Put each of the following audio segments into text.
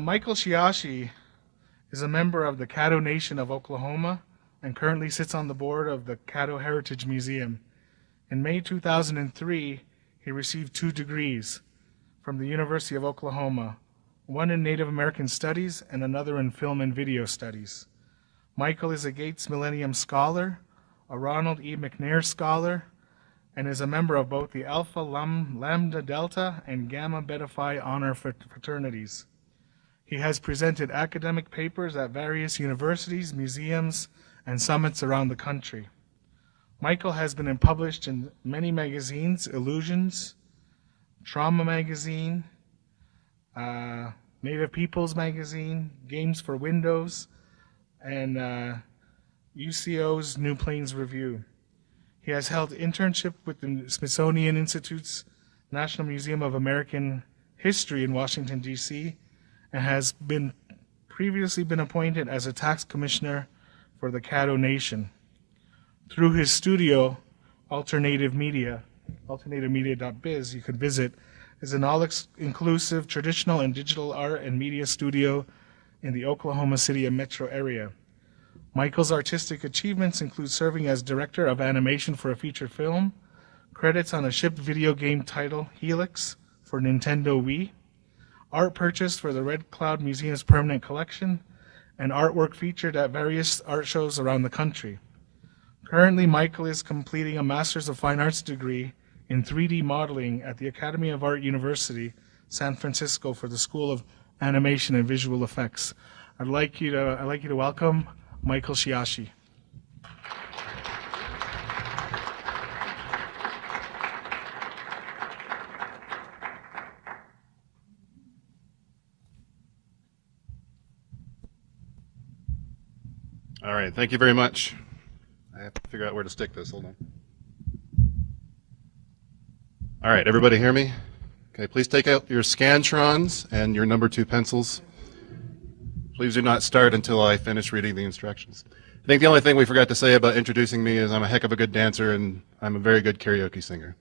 Michael Sheyahshe is a member of the Caddo Nation of Oklahoma and currently sits on the board of the Caddo Heritage Museum. In May 2003, he received 2 degrees from the University of Oklahoma, one in Native American Studies and another in Film and Video Studies. Michael is a Gates Millennium Scholar, a Ronald E. McNair Scholar, and is a member of both the Alpha Lambda Delta and Gamma Beta Phi honor fraternities. He has presented academic papers at various universities, museums, and summits around the country. Michael has been published in many magazines: Illusions, Trauma Magazine, Native Peoples Magazine, Games for Windows, and UCO's New Plains Review. He has held internship with the Smithsonian Institute's National Museum of American History in Washington, D.C., and has previously been appointed as a tax commissioner for the Caddo Nation. Through his studio, Alternative Media, alternativemedia.biz, you could visit, is an all-inclusive traditional and digital art and media studio in the Oklahoma City and metro area. Michael's artistic achievements include serving as director of animation for a feature film, credits on a shipped video game title, Helix, for Nintendo Wii, art purchased for the Red Cloud Museum's permanent collection, and artwork featured at various art shows around the country. Currently, Michael is completing a Master's of Fine Arts degree in 3D modeling at the Academy of Art University, San Francisco, for the School of Animation and Visual Effects. I'd like you to welcome Michael Sheyahshe. All right, thank you very much. I have to figure out where to stick this. Hold on. All right, everybody hear me? Okay, please take out your Scantrons and your number 2 pencils. Please do not start until I finish reading the instructions. I think the only thing we forgot to say about introducing me is I'm a heck of a good dancer and I'm a very good karaoke singer.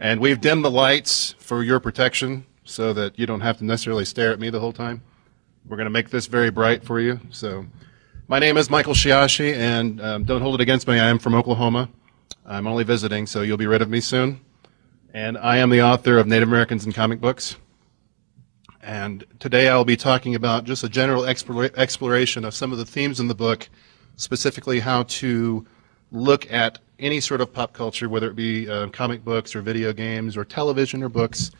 And we've dimmed the lights for your protection so that you don't have to necessarily stare at me the whole time. We're going to make this very bright for you. So, my name is Michael Sheyahshe, and don't hold it against me. I am from Oklahoma. I'm only visiting, so you'll be rid of me soon. And I am the author of Native Americans in Comic Books. And today I'll be talking about just a general exploration of some of the themes in the book, specifically how to look at any sort of pop culture, whether it be comic books or video games or television or books,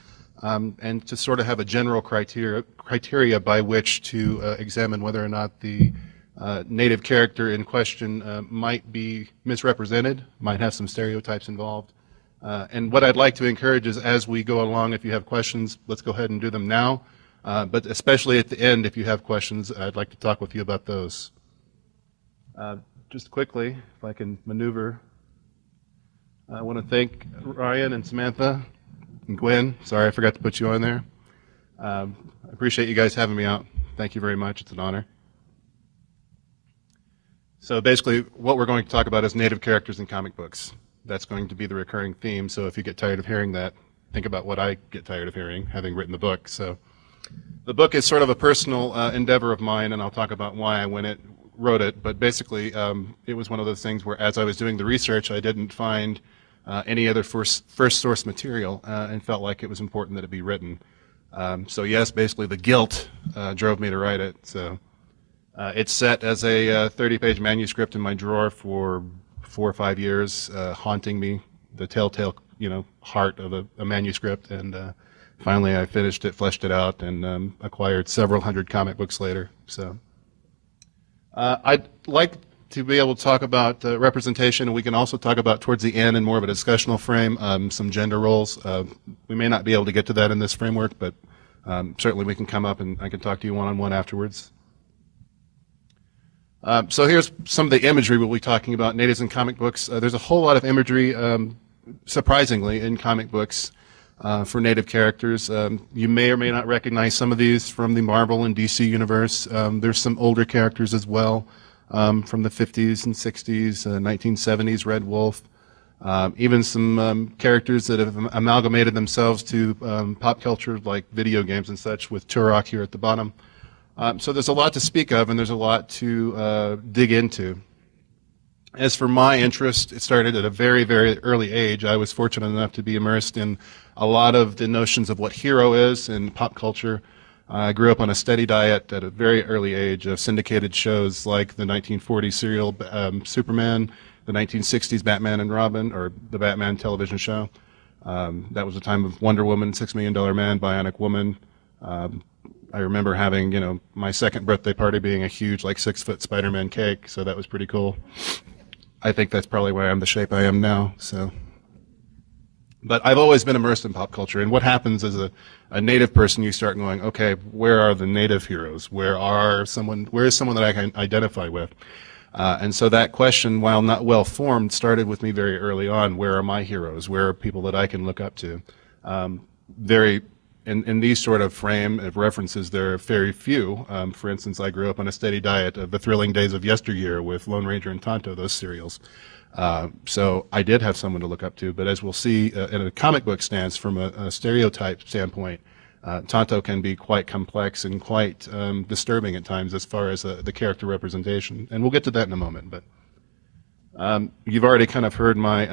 and to sort of have a general criteria by which to examine whether or not the native character in question might be misrepresented, might have some stereotypes involved. And what I'd like to encourage is, as we go along, if you have questions, let's go ahead and do them now. But especially at the end, if you have questions, I'd like to talk with you about those. Just quickly, if I can maneuver, I want to thank Ryan and Samantha and Gwen. Sorry, I forgot to put you on there. I appreciate you guys having me out. Thank you very much. It's an honor. So basically, what we're going to talk about is native characters in comic books. That's going to be the recurring theme, so if you get tired of hearing that, think about what I get tired of hearing, having written the book. So the book is sort of a personal endeavor of mine, and I'll talk about why I wrote it, but basically it was one of those things where, as I was doing the research, I didn't find any other first source material and felt like it was important that it be written. So yes, basically the guilt drove me to write it. So it's set as a 30-page manuscript in my drawer for 4 or 5 years, haunting me, the telltale, heart of a manuscript. And finally, I finished it, fleshed it out, and acquired several hundred comic books later. So I'd like to be able to talk about representation, and we can also talk about towards the end in more of a discussional frame some gender roles. We may not be able to get to that in this framework, but certainly we can come up and I can talk to you one-on-one afterwards. So here's some of the imagery we'll be talking about, natives in comic books. There's a whole lot of imagery, surprisingly, in comic books for native characters. You may or may not recognize some of these from the Marvel and DC universe. There's some older characters as well from the 50s and 60s, 1970s, Red Wolf. Even some characters that have amalgamated themselves to pop culture, like video games and such, with Turok here at the bottom. So there's a lot to speak of, and there's a lot to dig into. As for my interest, it started at a very, very early age. I was fortunate enough to be immersed in a lot of the notions of what hero is in pop culture. I grew up on a steady diet at a very early age of syndicated shows like the 1940s serial Superman, the 1960s Batman and Robin, or the Batman television show. That was the time of Wonder Woman, $6 Million Man, Bionic Woman. I remember having, my second birthday party being a huge, like 6-foot Spider-Man cake, so that was pretty cool. I think that's probably why I'm the shape I am now. So, but I've always been immersed in pop culture, and what happens as a native person, you start going, okay, where are the native heroes? Where is someone that I can identify with? And so that question, while not well formed, started with me very early on. Where are my heroes? Where are people that I can look up to? In these sort of frame of references, there are very few. For instance, I grew up on a steady diet of the thrilling days of yesteryear with Lone Ranger and Tonto, those serials. So I did have someone to look up to, but as we'll see in a comic book stance, from a stereotype standpoint, Tonto can be quite complex and quite disturbing at times as far as the character representation. And we'll get to that in a moment. But you've already kind of heard my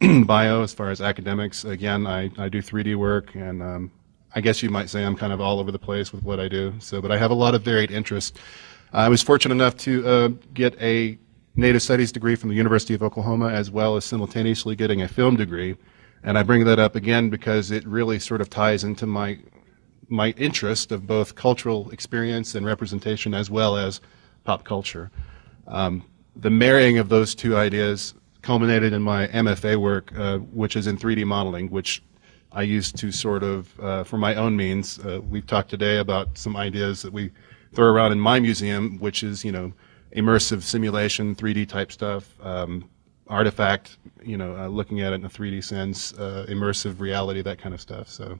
bio as far as academics. Again, I do 3D work, and I guess you might say I'm kind of all over the place with what I do. But I have a lot of varied interests. I was fortunate enough to get a Native Studies degree from the University of Oklahoma, as well as simultaneously getting a film degree. And I bring that up again because it really sort of ties into my interest of both cultural experience and representation, as well as pop culture. The marrying of those two ideas culminated in my MFA work, which is in 3D modeling, which I used to sort of, for my own means, we've talked today about some ideas that we throw around in my museum, which is, immersive simulation, 3D type stuff, artifact, looking at it in a 3D sense, immersive reality, that kind of stuff. So,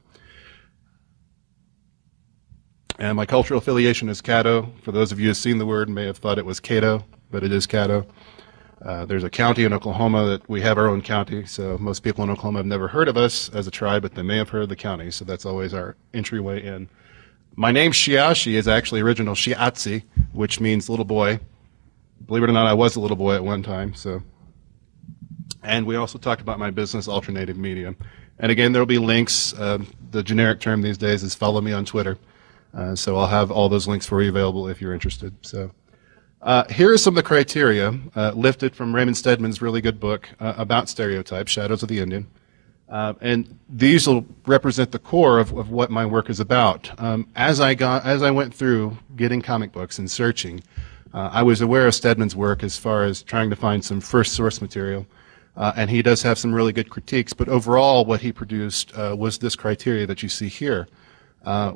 and my cultural affiliation is Caddo. For those of you who've seen the word, may have thought it was Cato, but it is Caddo. There's a county in Oklahoma that we have our own county, so most people in Oklahoma have never heard of us as a tribe, but they may have heard of the county, so that's always our entryway in. My name, Sheyahshe, is actually original Sheyahshe, which means little boy. Believe it or not, I was a little boy at one time. And we also talked about my business, Alternative Media. And again, there will be links. The generic term these days is follow me on Twitter. So I'll have all those links for you available if you're interested. So here are some of the criteria lifted from Raymond Stedman's really good book about stereotypes, Shadows of the Indian. And these will represent the core of what my work is about. As I went through getting comic books and searching, I was aware of Stedman's work as far as trying to find some first source material. And he does have some really good critiques, but overall what he produced was this criteria that you see here,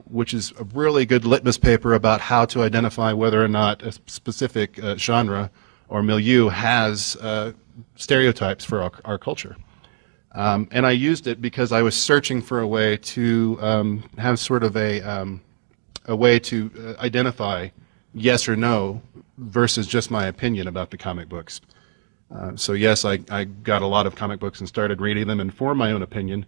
which is a really good litmus paper about how to identify whether or not a specific genre or milieu has stereotypes for our culture. And I used it because I was searching for a way to have sort of a way to identify yes or no versus just my opinion about the comic books. So yes, I got a lot of comic books and started reading them and formed my own opinion,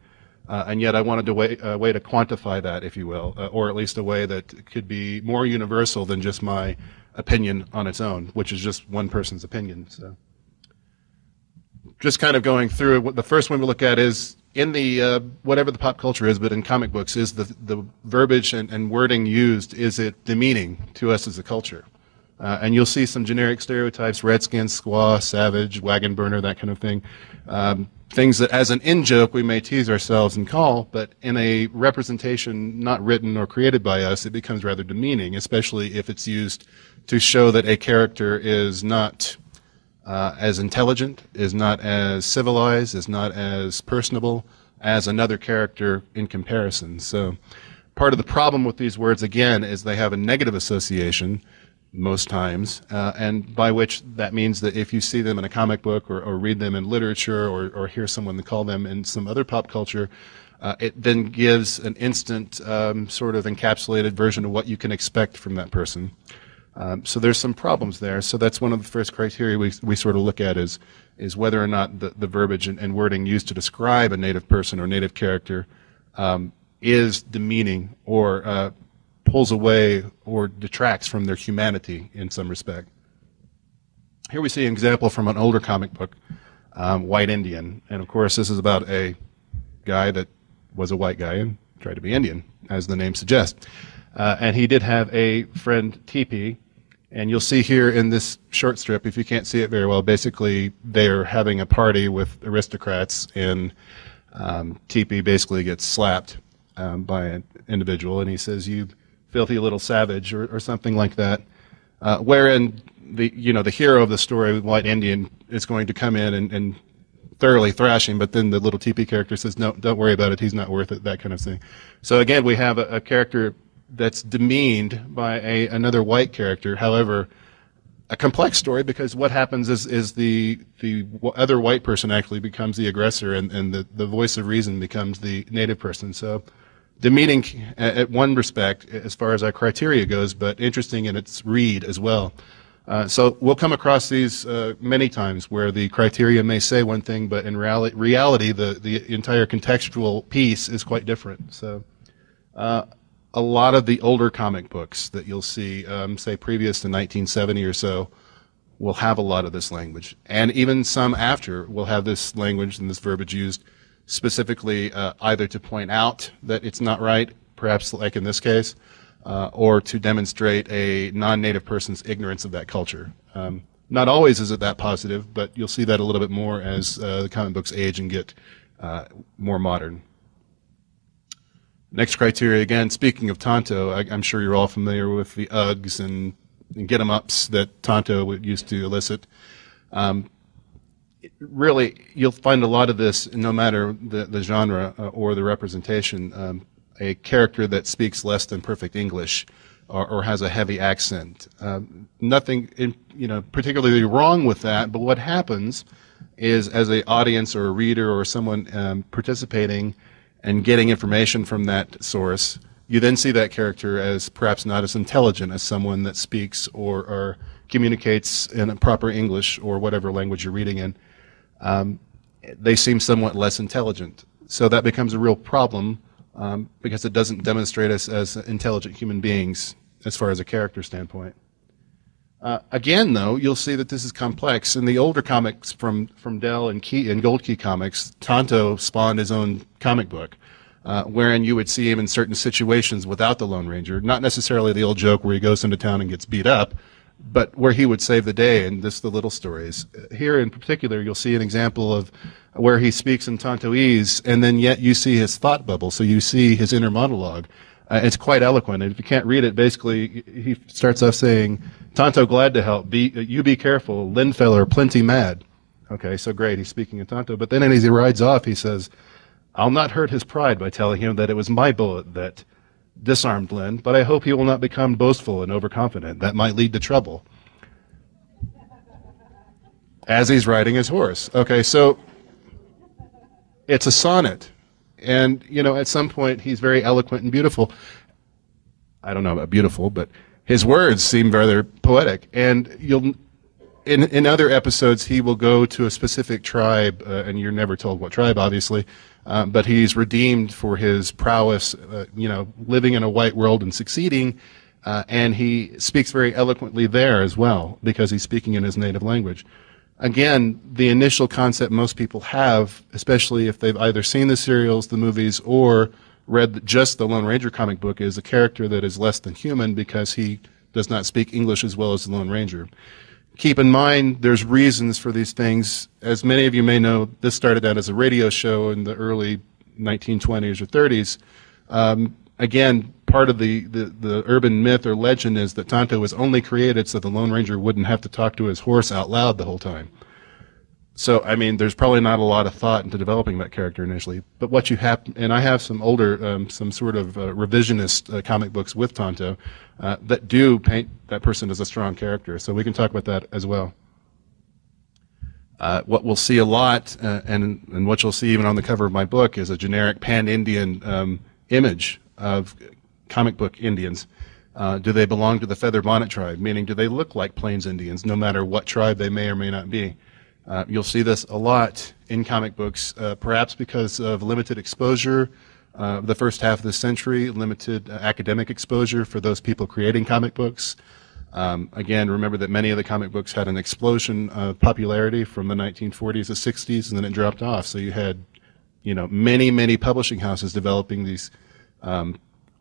and yet I wanted a way to quantify that, if you will, or at least a way that could be more universal than just my opinion on its own, which is just one person's opinion. So just kind of going through, the first one we look at is in the, whatever the pop culture is, but in comic books, is the verbiage and wording used, is it demeaning to us as a culture? And you'll see some generic stereotypes, redskin, squaw, savage, wagon burner, that kind of thing. Things that as an in-joke we may tease ourselves and call, but in a representation not written or created by us, it becomes rather demeaning, especially if it's used to show that a character is not as intelligent, is not as civilized, is not as personable as another character in comparison. So part of the problem with these words, again, is they have a negative association most times, and by which that means that if you see them in a comic book or read them in literature or hear someone call them in some other pop culture, it then gives an instant sort of encapsulated version of what you can expect from that person. So there's some problems there. So that's one of the first criteria we sort of look at is is whether or not the verbiage and wording used to describe a native person or native character is demeaning or pulls away or detracts from their humanity in some respect. Here we see an example from an older comic book, White Indian. And of course, this is about a guy that was a white guy and tried to be Indian, as the name suggests. And he did have a friend, Teepee. And you'll see here in this short strip, if you can't see it very well, basically they're having a party with aristocrats, and Teepee basically gets slapped by an individual, and he says, "You filthy little savage," or something like that. Wherein the hero of the story, White Indian, is going to come in and thoroughly thrash him, but then the little Teepee character says, "No, don't worry about it. He's not worth it." That kind of thing. So again, we have a character that's demeaned by another white character. However, a complex story, because what happens is the other white person actually becomes the aggressor, and the voice of reason becomes the native person. So demeaning at one respect as far as our criteria goes, but interesting in its read as well. So we'll come across these many times where the criteria may say one thing, but in reality the entire contextual piece is quite different. So a lot of the older comic books that you'll see, say previous to 1970 or so, will have a lot of this language. And even some after will have this language and this verbiage used specifically either to point out that it's not right, perhaps like in this case, or to demonstrate a non-native person's ignorance of that culture. Not always is it that positive, but you'll see that a little bit more as the comic books age and get more modern. Next criteria, again, speaking of Tonto, I'm sure you're all familiar with the Uggs and get-em-ups that Tonto would used to elicit. Really, you'll find a lot of this, no matter the genre or the representation, a character that speaks less than perfect English or has a heavy accent. Nothing particularly wrong with that, but what happens is, as an audience or a reader or someone participating and getting information from that source, you then see that character as perhaps not as intelligent as someone that speaks or communicates in a proper English or whatever language you're reading in. They seem somewhat less intelligent. So that becomes a real problem because it doesn't demonstrate us as intelligent human beings as far as a character standpoint. Again, though, you'll see that this is complex. In the older comics from Dell and Gold Key Comics, Tonto spawned his own comic book, wherein you would see him in certain situations without the Lone Ranger. Not necessarily the old joke where he goes into town and gets beat up, but where he would save the day, and this the little stories. Here in particular, you'll see an example of where he speaks in Tontoese, and then yet you see his thought bubble, so you see his inner monologue. It's quite eloquent, and if you can't read it, basically he starts off saying, "Tonto, glad to help. You be careful. Lindfeller, plenty mad." Okay, so great, he's speaking in Tonto. But then as he rides off, he says, "I'll not hurt his pride by telling him that it was my bullet that disarmed Lynn, but I hope he will not become boastful and overconfident. That might lead to trouble." As he's riding his horse. Okay, so it's a sonnet. And, at some point, he's very eloquent and beautiful. I don't know about beautiful, but his words seem rather poetic. And in other episodes, he will go to a specific tribe, and you're never told what tribe, obviously, but he's redeemed for his prowess, living in a white world and succeeding, and he speaks very eloquently there as well, because he's speaking in his native language. Again, the initial concept most people have, especially if they've either seen the serials, the movies, or read just the Lone Ranger comic book, is a character that is less than human because he does not speak English as well as the Lone Ranger. Keep in mind, there's reasons for these things. As many of you may know, this started out as a radio show in the early 1920s or 30s. Again, part of the urban myth or legend is that Tonto was only created so the Lone Ranger wouldn't have to talk to his horse out loud the whole time. So, there's probably not a lot of thought into developing that character initially. But what you have, and I have some older, some sort of revisionist comic books with Tonto that do paint that person as a strong character. So we can talk about that as well. What we'll see a lot, and what you'll see even on the cover of my book, is a generic pan-Indian image of comic book Indians. Do they belong to the Feather Bonnet tribe? Meaning, do they look like Plains Indians, no matter what tribe they may or may not be? You'll see this a lot in comic books, perhaps because of limited exposure, the first half of the century, limited academic exposure for those people creating comic books. Again, remember that many of the comic books had an explosion of popularity from the 1940s to 60s, and then it dropped off. So you had, many publishing houses developing these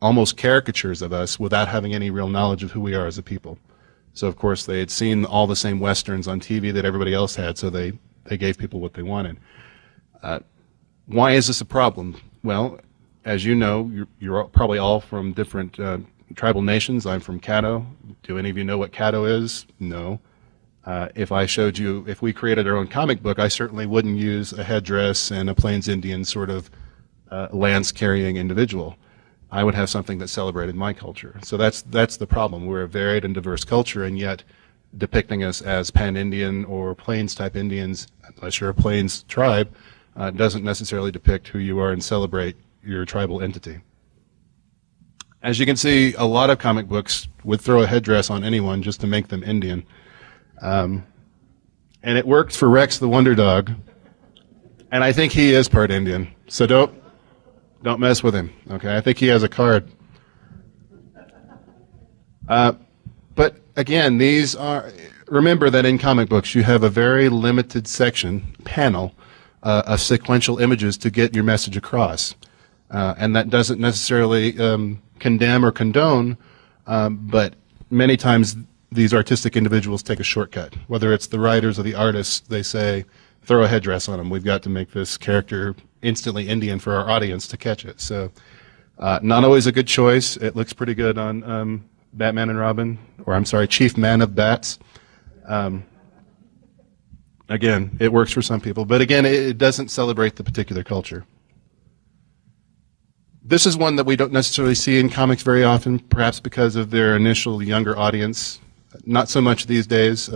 almost caricatures of us without having any real knowledge of who we are as a people. So, of course, they had seen all the same Westerns on TV that everybody else had, so they gave people what they wanted. Why is this a problem? Well, as you know, you're probably all from different tribal nations. I'm from Caddo. Do any of you know what Caddo is? No. If we created our own comic book, I certainly wouldn't use a headdress and a Plains Indian sort of lance-carrying individual. I would have something that celebrated my culture. So that's the problem. We're a varied and diverse culture, and yet depicting us as Pan-Indian or Plains-type Indians, unless you're a Plains tribe, doesn't necessarily depict who you are and celebrate your tribal entity. As you can see, a lot of comic books would throw a headdress on anyone just to make them Indian. And it worked for Rex the Wonder Dog, and I think he is part Indian. So don't mess with him, okay? I think he has a card. But again, remember that in comic books you have a very limited panel of sequential images to get your message across. And that doesn't necessarily condemn or condone, but many times these artistic individuals take a shortcut. Whether it's the writers or the artists, they say, throw a headdress on him. We've got to make this character instantly Indian for our audience to catch it. So not always a good choice. It looks pretty good on Batman and Robin, or I'm sorry, Chief Man of Bats. Again, it works for some people, but again, it doesn't celebrate the particular culture. This is one that we don't necessarily see in comics very often, perhaps because of their initial younger audience. Not so much these days.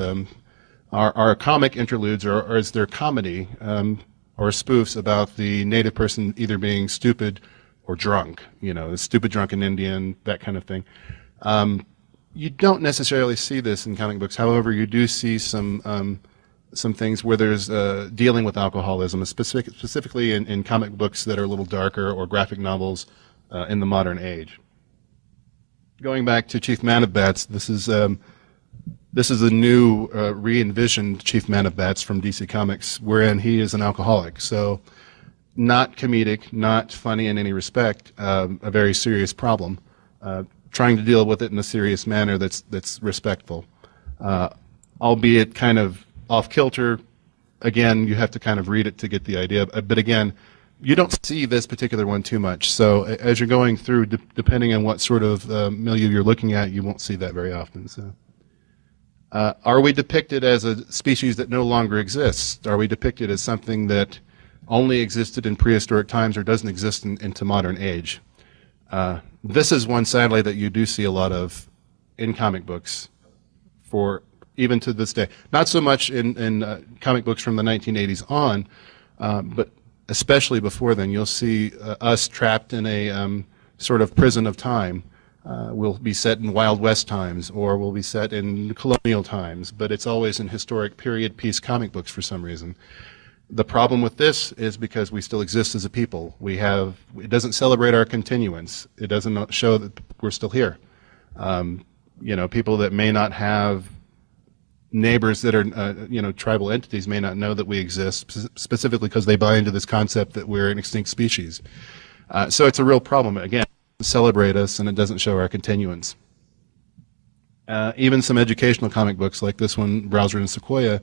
Our comic interludes or is their comedy or spoofs about the native person either being stupid or drunk, the stupid drunken Indian, that kind of thing. You don't necessarily see this in comic books. However, you do see some things where there's dealing with alcoholism, specifically in comic books that are a little darker or graphic novels in the modern age. Going back to Chief Man of Bats, this is a new re-envisioned Chief Man of Bats from DC Comics, wherein he is an alcoholic. So not comedic, not funny in any respect, a very serious problem. Trying to deal with it in a serious manner that's respectful. Albeit kind of off-kilter. Again, you have to kind of read it to get the idea. But again, you don't see this particular one too much. So as you're going through, depending on what sort of milieu you're looking at, you won't see that very often. So. Are we depicted as a species that no longer exists? Are we depicted as something that only existed in prehistoric times or doesn't exist into modern age? This is one, sadly, that you do see a lot of in comic books for even to this day. Not so much in comic books from the 1980s on, but especially before then. You'll see us trapped in a sort of prison of time. We'll be set in Wild West times, or we'll be set in colonial times, but it's always in historic period piece comic books for some reason. The problem with this is because we still exist as a people. It doesn't celebrate our continuance. It doesn't show that we're still here. People that may not have neighbors that are, tribal entities may not know that we exist, specifically because they buy into this concept that we're an extinct species. So it's a real problem. Again, celebrate us, and it doesn't show our continuance. Even some educational comic books like this one, Browser and Sequoia,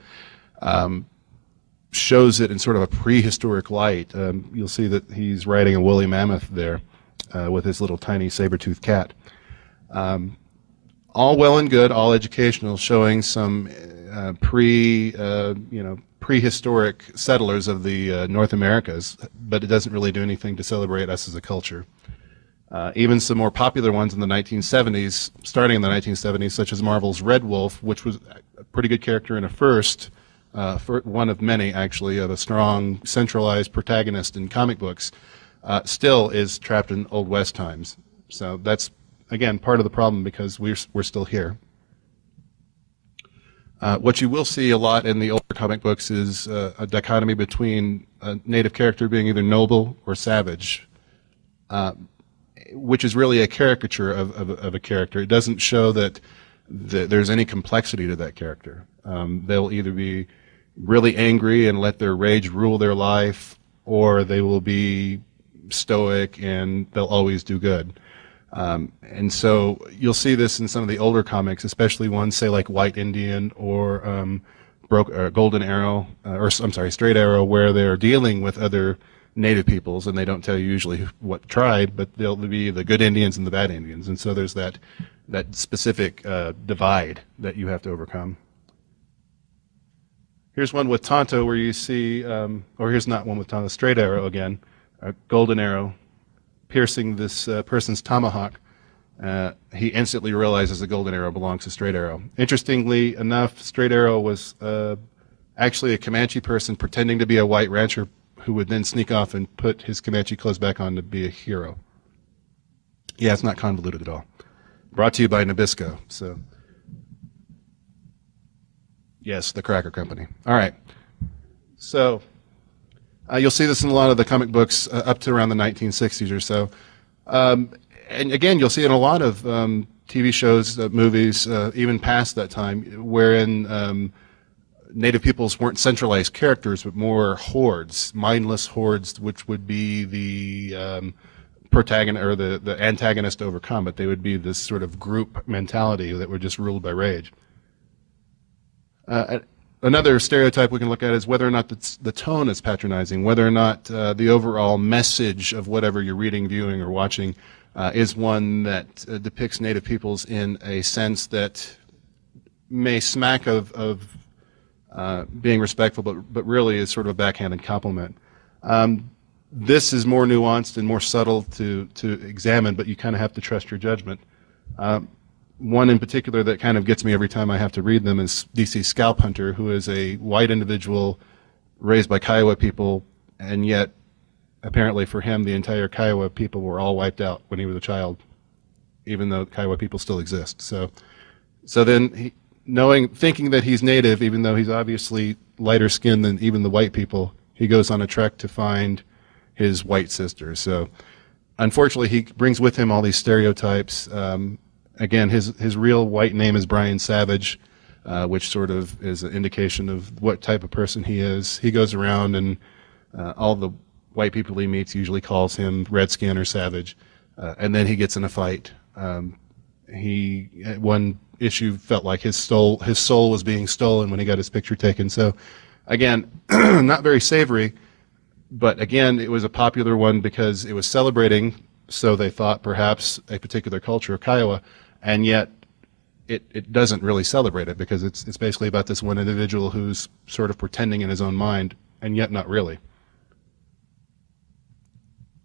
shows it in sort of a prehistoric light. You'll see that he's riding a woolly mammoth there with his little tiny saber-toothed cat. All well and good, all educational, showing some prehistoric settlers of the North Americas, but it doesn't really do anything to celebrate us as a culture. Even some more popular ones in the 1970s, starting in the 1970s, such as Marvel's Red Wolf, which was a pretty good character in a first, one of many actually, of a strong centralized protagonist in comic books, still is trapped in Old West times. So that's, again, part of the problem because we're still here. What you will see a lot in the older comic books is a dichotomy between a native character being either noble or savage, which is really a caricature of a character. It doesn't show that there's any complexity to that character. They'll either be really angry and let their rage rule their life, or they will be stoic and they'll always do good. And so you'll see this in some of the older comics, especially ones, say, like White Indian or Golden Arrow, or I'm sorry, Straight Arrow, where they're dealing with other native peoples, and they don't tell you usually what tribe, but they'll be the good Indians and the bad Indians. And so there's that specific divide that you have to overcome. Here's one with Tonto where you see, or here's not one with Tonto, Straight Arrow again, a Golden Arrow piercing this person's tomahawk. He instantly realizes the Golden Arrow belongs to Straight Arrow. Interestingly enough, Straight Arrow was actually a Comanche person pretending to be a white rancher who would then sneak off and put his Comanche clothes back on to be a hero. Yeah, it's not convoluted at all. Brought to you by Nabisco. So, yes, the Cracker Company. All right. So, you'll see this in a lot of the comic books up to around the 1960s or so. And again, you'll see it in a lot of TV shows, movies, even past that time, wherein native peoples weren't centralized characters, but more hordes, mindless hordes, which would be the protagonist or the antagonist to overcome, but they would be this sort of group mentality that were just ruled by rage. Another stereotype we can look at is whether or not the tone is patronizing, whether or not the overall message of whatever you're reading, viewing, or watching is one that depicts native peoples in a sense that may smack of being respectful, but really is sort of a backhanded compliment. This is more nuanced and more subtle to examine, but you kind of have to trust your judgment. One in particular that kind of gets me every time I have to read them is D.C. Scalp Hunter, who is a white individual raised by Kiowa people, and yet apparently for him the entire Kiowa people were all wiped out when he was a child, even though Kiowa people still exist. So then thinking that he's native, even though he's obviously lighter skinned than even the white people, he goes on a trek to find his white sister. So unfortunately he brings with him all these stereotypes. Again, his real white name is Brian Savage, which sort of is an indication of what type of person he is. He goes around and all the white people he meets usually calls him Redskin or Savage, and then he gets in a fight. He at one issue felt like his soul was being stolen when he got his picture taken. So again, not very savory, but again, it was a popular one because it was celebrating, so they thought, perhaps a particular culture of Kiowa, and yet it doesn't really celebrate it because it's basically about this one individual who's sort of pretending in his own mind, and yet not really.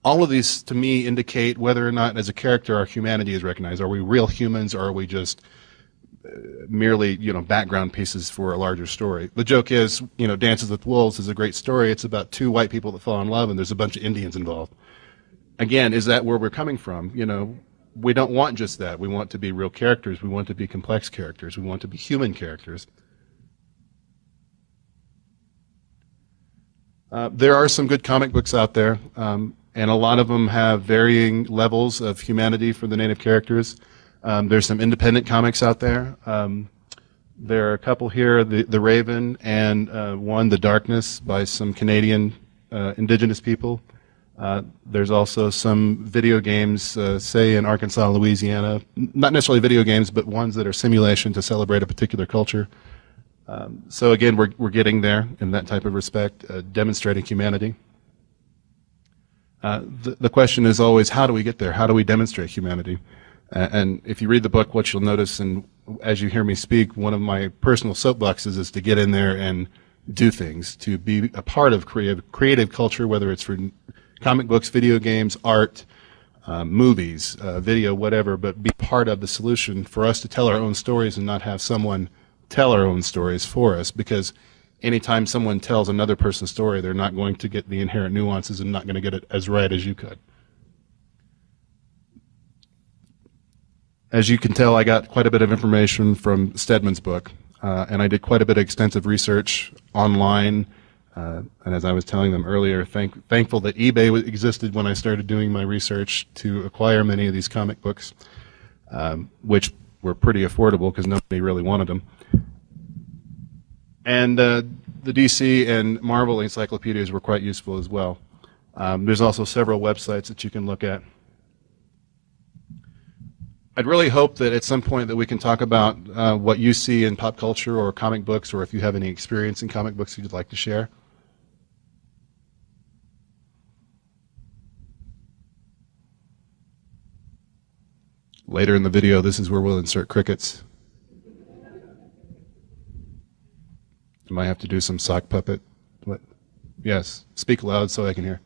All of these, to me, indicate whether or not, as a character, our humanity is recognized. Are we real humans, or are we just merely, background pieces for a larger story? The joke is, Dances with Wolves is a great story. It's about two white people that fall in love, and there's a bunch of Indians involved. Again, is that where we're coming from? We don't want just that. We want to be real characters. We want to be complex characters. We want to be human characters. There are some good comic books out there, and a lot of them have varying levels of humanity for the native characters. There's some independent comics out there. There are a couple here, The Raven, and one, The Darkness, by some Canadian Indigenous people. There's also some video games, say in Arkansas, Louisiana, not necessarily video games, but ones that are simulation to celebrate a particular culture. So again, we're getting there in that type of respect, demonstrating humanity. The question is always, how do we get there? How do we demonstrate humanity? And if you read the book, what you'll notice, and as you hear me speak, one of my personal soapboxes is to get in there and do things, to be a part of creative culture, whether it's for comic books, video games, art, movies, video, whatever, but be part of the solution for us to tell our own stories and not have someone tell our own stories for us, because anytime someone tells another person's story, they're not going to get the inherent nuances and not going to get it as right as you could. As you can tell, I got quite a bit of information from Stedman's book. and I did quite a bit of extensive research online. And as I was telling them earlier, thankful that eBay existed when I started doing my research to acquire many of these comic books, which were pretty affordable because nobody really wanted them. And the DC and Marvel encyclopedias were quite useful as well. There's also several websites that you can look at. I'd really hope that at some point that we can talk about what you see in pop culture or comic books, or if you have any experience in comic books you'd like to share. Later in the video, this is where we'll insert crickets. I might have to do some sock puppet. What? Yes, speak loud so I can hear.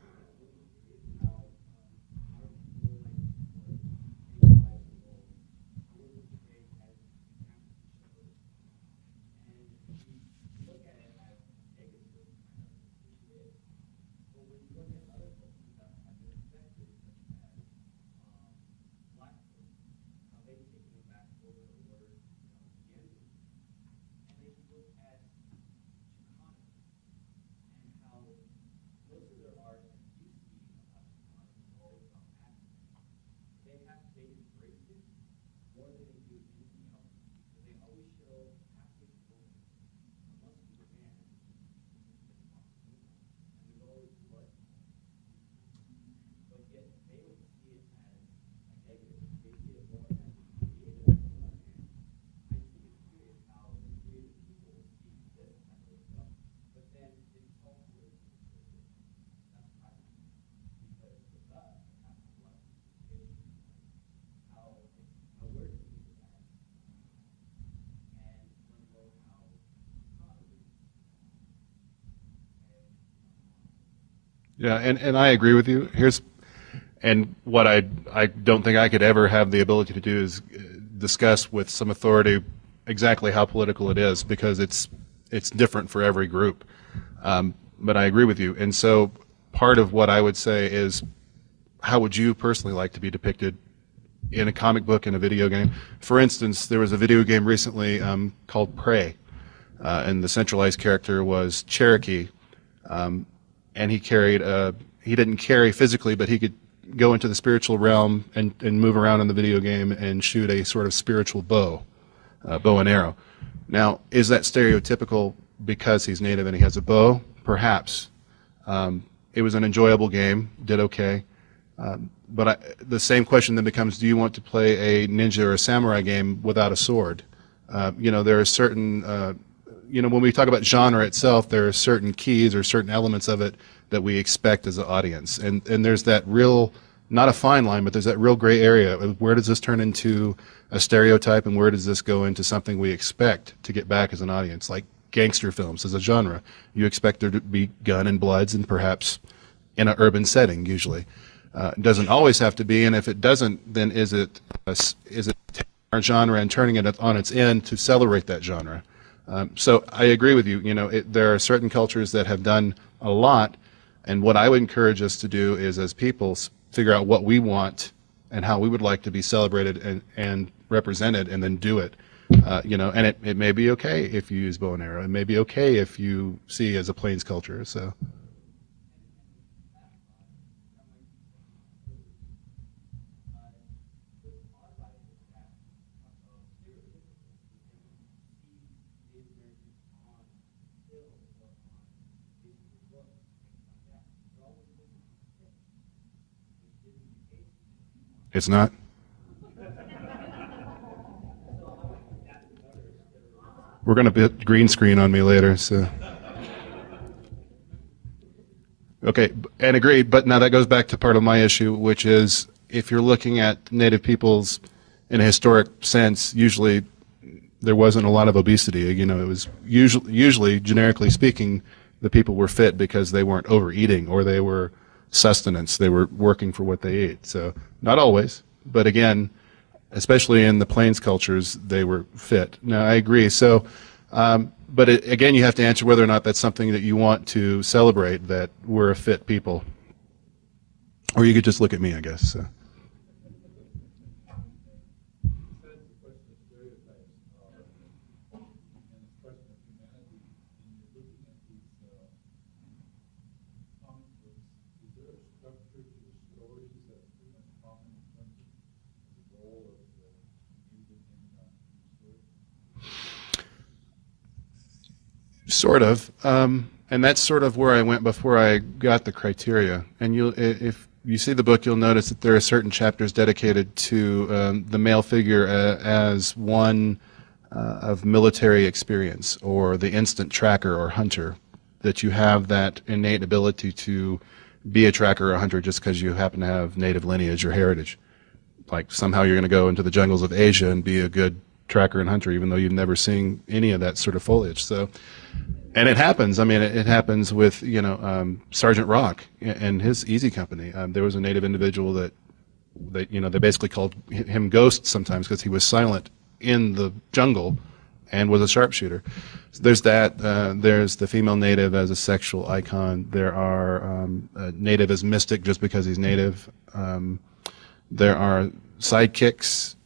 Yeah, and I agree with you. And what I don't think I could ever have the ability to do is discuss with some authority exactly how political it is, because it's different for every group. But I agree with you. And so part of what I would say is, how would you personally like to be depicted in a comic book and a video game? For instance, there was a video game recently called Prey, and the centralized character was Cherokee. And he didn't carry physically, but he could go into the spiritual realm and move around in the video game and shoot a sort of spiritual bow and arrow. Now, is that stereotypical because he's native and he has a bow? Perhaps. It was an enjoyable game, did okay. But the same question then becomes, do you want to play a ninja or a samurai game without a sword? There are certain, when we talk about genre itself, there are certain keys or certain elements of it that we expect as an audience. And there's that real, not a fine line, but there's that real gray area of where does this turn into a stereotype and where does this go into something we expect to get back as an audience, like gangster films as a genre. You expect there to be gun and bloods, and perhaps in an urban setting usually. It doesn't always have to be, and if it doesn't, then is it taking our genre and turning it on its end to celebrate that genre? So I agree with you. There are certain cultures that have done a lot, and what I would encourage us to do is, as people, figure out what we want and how we would like to be celebrated and represented, and then do it. And it may be okay if you use bow and arrow. It may be okay if you see as a plains culture. So. It's not? We're going to put green screen on me later, so. Okay, and agreed, but now that goes back to part of my issue, which is if you're looking at Native peoples in a historic sense, usually there wasn't a lot of obesity. It was usually, generically speaking, the people were fit because they weren't overeating or they were sustenance. They were working for what they ate. So not always, but again, especially in the plains cultures, they were fit. Now, I agree. So, but again, you have to answer whether or not that's something that you want to celebrate, that we're a fit people. Or you could just look at me, I guess. So. Sort of. And that's sort of where I went before I got the criteria. And if you see the book, you'll notice that there are certain chapters dedicated to the male figure as one of military experience, or the instant tracker or hunter, that you have that innate ability to be a tracker or a hunter just because you happen to have native lineage or heritage. Like somehow you're going to go into the jungles of Asia and be a good tracker and hunter, even though you've never seen any of that sort of foliage. So, and it happens. I mean, it happens with, Sergeant Rock and his Easy Company. There was a native individual that they basically called him Ghost sometimes because he was silent in the jungle and was a sharpshooter. So there's that. There's the female native as a sexual icon. There are native as mystic just because he's native. There are sidekicks.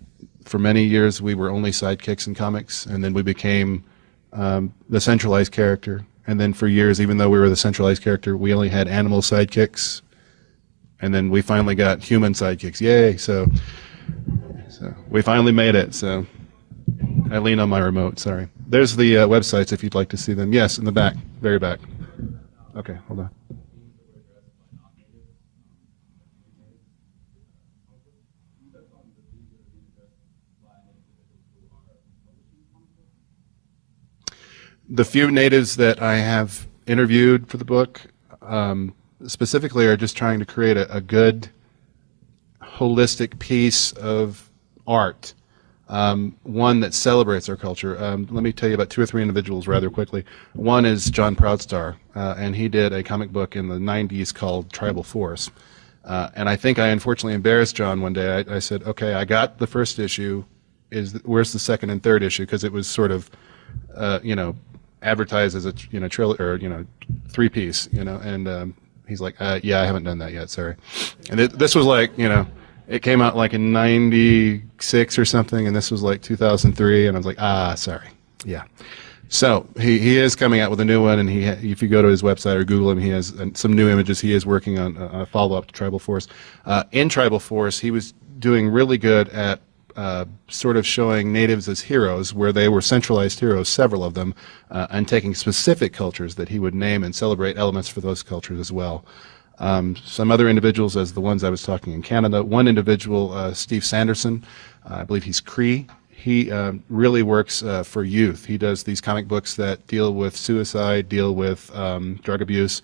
For many years, we were only sidekicks in comics, and then we became the centralized character. And then for years, even though we were the centralized character, we only had animal sidekicks. And then we finally got human sidekicks. Yay! So we finally made it. So I lean on my remote. Sorry. There's the websites if you'd like to see them. Yes, in the back, very back. Okay, hold on. The few natives that I have interviewed for the book specifically are just trying to create a good, holistic piece of art, one that celebrates our culture. Let me tell you about 2 or 3 individuals rather quickly. One is John Proudstar, and he did a comic book in the 90s called Tribal Force. And I think I unfortunately embarrassed John one day. I said, okay, I got the first issue. Where's the second and third issue? Because it was sort of, advertised as a trilogy or 3-piece, and he's like, yeah, I haven't done that yet, sorry. And this was like, it came out like in '96 or something, and this was like 2003, and I was like, sorry, yeah. So he is coming out with a new one, and if you go to his website or Google him, he has some new images. He is working on a follow-up to Tribal Force. In Tribal Force, he was doing really good at sort of showing natives as heroes, where they were centralized heroes, several of them, and taking specific cultures that he would name and celebrate elements for those cultures as well. Some other individuals as the ones I was talking in Canada. One individual, Steve Sanderson, I believe he's Cree. He really works for youth. He does these comic books that deal with suicide, deal with drug abuse,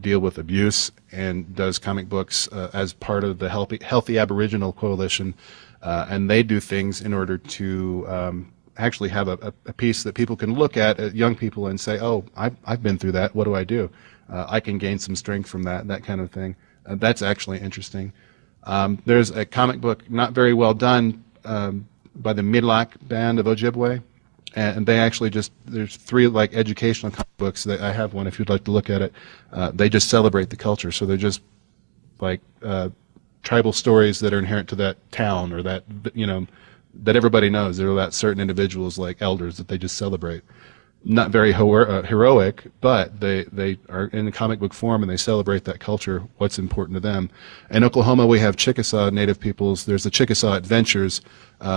deal with abuse, and does comic books as part of the Healthy Aboriginal Coalition. And they do things in order to actually have a piece that people can look at young people and say, oh, I've been through that, what do I do? I can gain some strength from that kind of thing. That's actually interesting. There's a comic book not very well done by the Midlak band of Ojibwe, and they actually there's 3 like educational comic books. That I have one if you'd like to look at it. They just celebrate the culture, so they're just like tribal stories that are inherent to that town, or that that everybody knows. They're about certain individuals like elders that they just celebrate. Not very heroic, but they are in comic book form, and they celebrate that culture, what's important to them. In Oklahoma, we have Chickasaw Native peoples. There's the Chickasaw Adventures,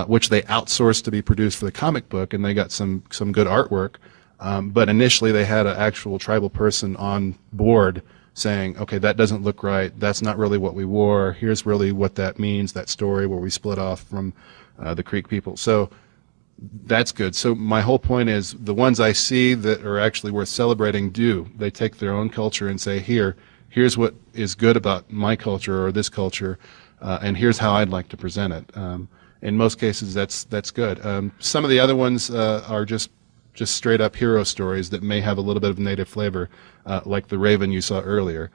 which they outsourced to be produced for the comic book, and they got some good artwork. But initially, they had an actual tribal person on board saying, okay, that doesn't look right. That's not really what we wore. Here's really what that means, that story where we split off from the Creek people. So that's good. So my whole point is the ones I see that are actually worth celebrating they take their own culture and say, here's what is good about my culture or this culture, and here's how I'd like to present it. In most cases, that's good. Some of the other ones are just straight up hero stories that may have a little bit of native flavor, like the Raven you saw earlier.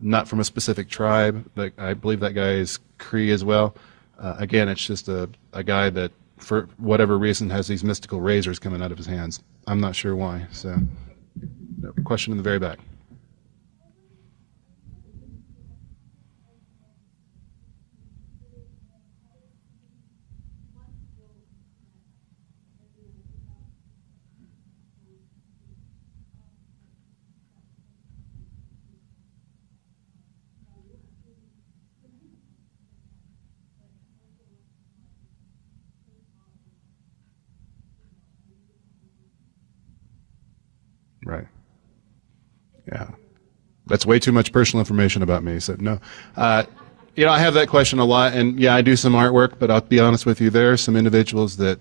Not from a specific tribe. I believe that guy is Cree as well. Again, it's just a guy that, for whatever reason, has these mystical razors coming out of his hands. I'm not sure why. So, question in the very back. Right. Yeah. That's way too much personal information about me. So no. You know, I have that question a lot, and yeah, I do some artwork, but I'll be honest with you, there are some individuals that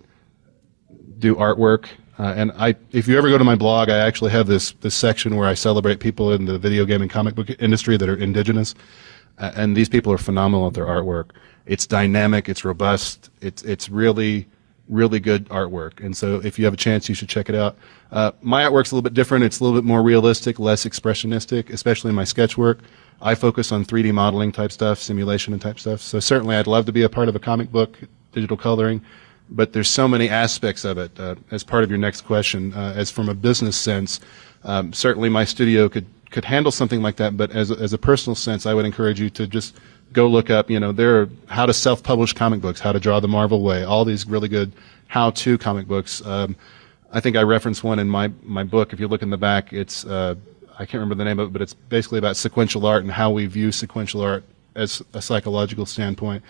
do artwork, and if you ever go to my blog, I actually have this section where I celebrate people in the video game and comic book industry that are indigenous, and these people are phenomenal at their artwork. It's dynamic, it's robust, it's really, really good artwork, and so if you have a chance, you should check it out. My artwork's a little bit different. It's a little bit more realistic, less expressionistic, especially in my sketch work. I focus on 3D modeling type stuff, simulation and type stuff. So certainly I'd love to be a part of a comic book, digital coloring, but there's so many aspects of it. As part of your next question, as from a business sense, certainly my studio could handle something like that, but as a personal sense, I would encourage you to just go look up, you know, there are how to self-publish comic books, how to draw the Marvel way, all these really good how-to comic books. I think I referenced one in my book. If you look in the back, it's I can't remember the name of it, but it's basically about sequential art and how we view sequential art as a psychological standpoint.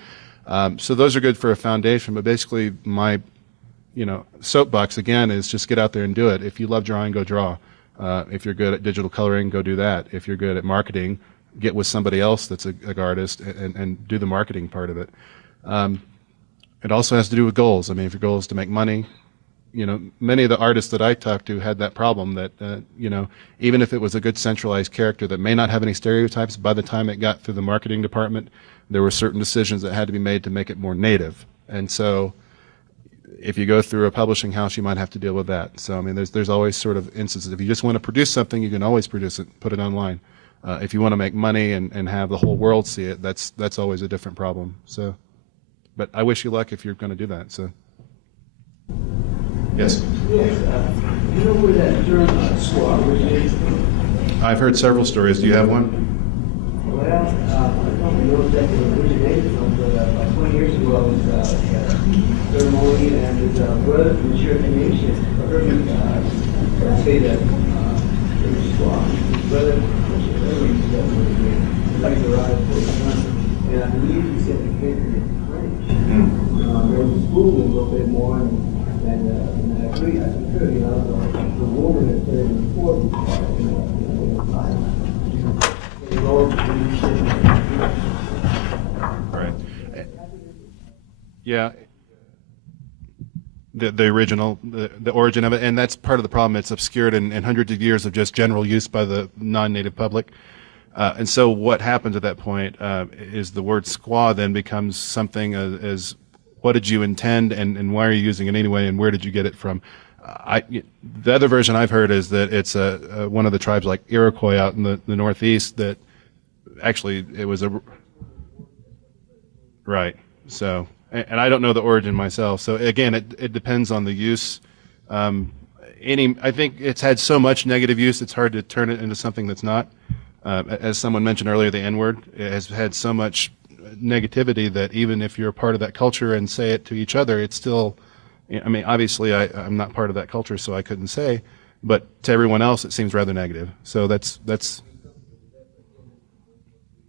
So those are good for a foundation, but basically my, you know, soapbox again is just get out there and do it. If you love drawing, go draw. If you're good at digital coloring, go do that. If you're good at marketing, get with somebody else that's an artist and do the marketing part of it. It also has to do with goals. I mean, if your goal is to make money, you know, many of the artists that I talked to had that problem that, you know, even if it was a good centralized character that may not have any stereotypes, by the time it got through the marketing department, there were certain decisions that had to be made to make it more native. And so if you go through a publishing house, you might have to deal with that. So, I mean, there's always sort of instances. If you just want to produce something, you can always produce it, put it online. If you want to make money and have the whole world see it, that's always a different problem. So, but I wish you luck if you're going to do that. So. Yes? Yes. You know where that term squaw originates from? I've heard several stories. Do you have one? Well, I don't know exactly where it originated from, but about 20 years ago I was at a ceremony, and his brother from the Sheyahshe Nation heard me say that term squaw. His brother, like the ride for his son, and I believe he said the kid in French. There was a school a little bit more, and I agree, I concur, you know, the woman is very important, you know, Right. Yeah. The original, the origin of it, and that's part of the problem. It's obscured in hundreds of years of just general use by the non-native public. And so what happens at that point is the word squaw then becomes something as what did you intend, and why are you using it anyway, and where did you get it from? The other version I've heard is that it's one of the tribes like Iroquois out in the Northeast that actually it was a... Right. So, and I don't know the origin myself. So again, it depends on the use. I think it's had so much negative use, it's hard to turn it into something that's not. As someone mentioned earlier, the N-word has had so much negativity that even if you're a part of that culture and say it to each other, it's still, I mean, obviously I'm not part of that culture, so I couldn't say, but to everyone else it seems rather negative. So that's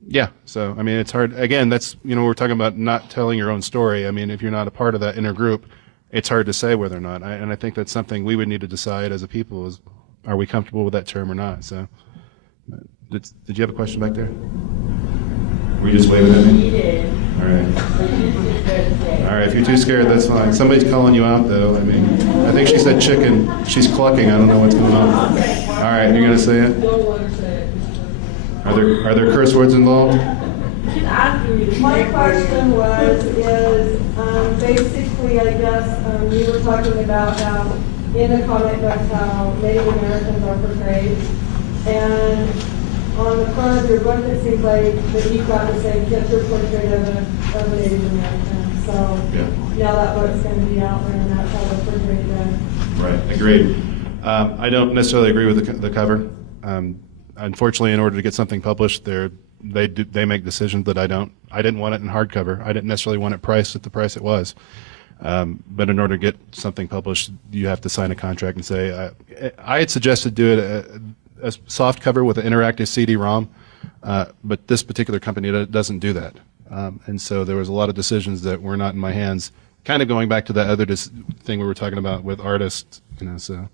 yeah. So I mean, it's hard. Again, that's, you know, we're talking about not telling your own story. I mean, if you're not a part of that inner group, it's hard to say whether or not. And I think that's something we would need to decide as a people: is are we comfortable with that term or not? So, did you have a question back there? Were you just waving at me? You did. All right. But you're too scared to say. All right. If you're too scared, that's fine. Somebody's calling you out, though. I mean, I think she said chicken. She's clucking. I don't know what's going on. All right. You're gonna say it? Don't want to say it. Are there curse words involved? My question is basically, I guess, you were talking about how in the comic books how Native Americans are portrayed, and on the front of your book it seems like that you've got to say picture portrait of a Native American. So Yeah. now that book's going to be out there, and that's how they're portrayed then. Right. Agreed. I don't necessarily agree with the cover. Unfortunately, in order to get something published, they make decisions that I don't. I didn't want it in hardcover. I didn't necessarily want it priced at the price it was. But in order to get something published, you have to sign a contract and say. I had suggested do it a soft cover with an interactive CD-ROM, but this particular company doesn't do that. And so there was a lot of decisions that were not in my hands. Kind of going back to that other thing we were talking about with artists, you know. So,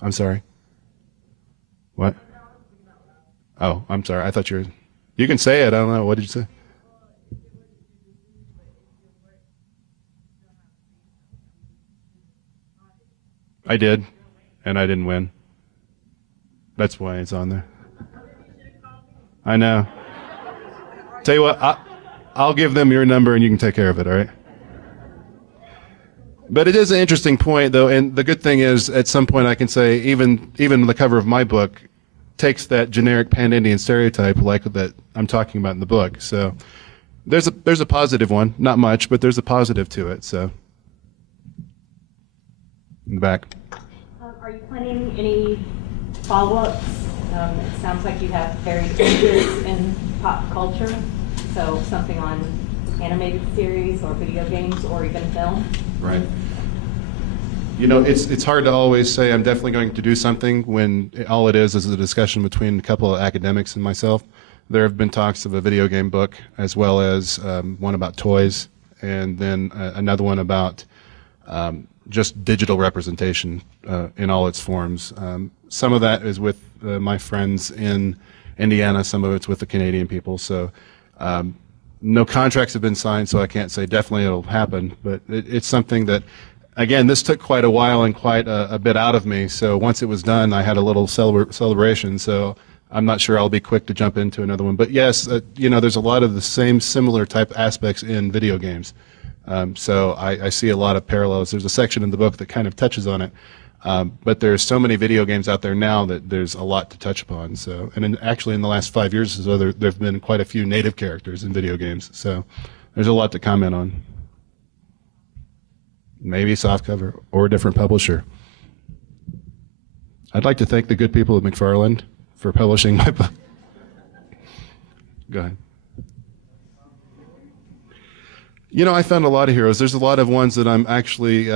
I'm sorry. What? Oh, I'm sorry. I thought you can say it. I don't know. What did you say? I did, and I didn't win. That's why it's on there. I know. Tell you what, I'll give them your number and you can take care of it, all right? But it is an interesting point, though, and the good thing is, at some point I can say, even the cover of my book takes that generic pan-Indian stereotype like that I'm talking about in the book. So there's a positive one, not much, but there's a positive to it. So in the back. Are you planning any follow-ups? It sounds like you have varied interests in pop culture, so something on animated series or video games or even film. Right. You know, it's hard to always say I'm definitely going to do something when all it is a discussion between a couple of academics and myself. There have been talks of a video game book, as well as one about toys, and then another one about just digital representation in all its forms. Some of that is with my friends in Indiana, some of it's with the Canadian people. So no contracts have been signed, so I can't say definitely it'll happen, but it's something that, again, this took quite a while and quite a bit out of me. So once it was done, I had a little celebration. So I'm not sure I'll be quick to jump into another one. But yes, you know, there's a lot of the same similar type aspects in video games. So I see a lot of parallels. There's a section in the book that kind of touches on it. But there's so many video games out there now that there's a lot to touch upon. So, and actually in the last 5 years or so, there have been quite a few native characters in video games. So there's a lot to comment on. Maybe softcover or a different publisher. I'd like to thank the good people at McFarland for publishing my book. Go ahead. You know, I found a lot of heroes. There's a lot of ones that I'm actually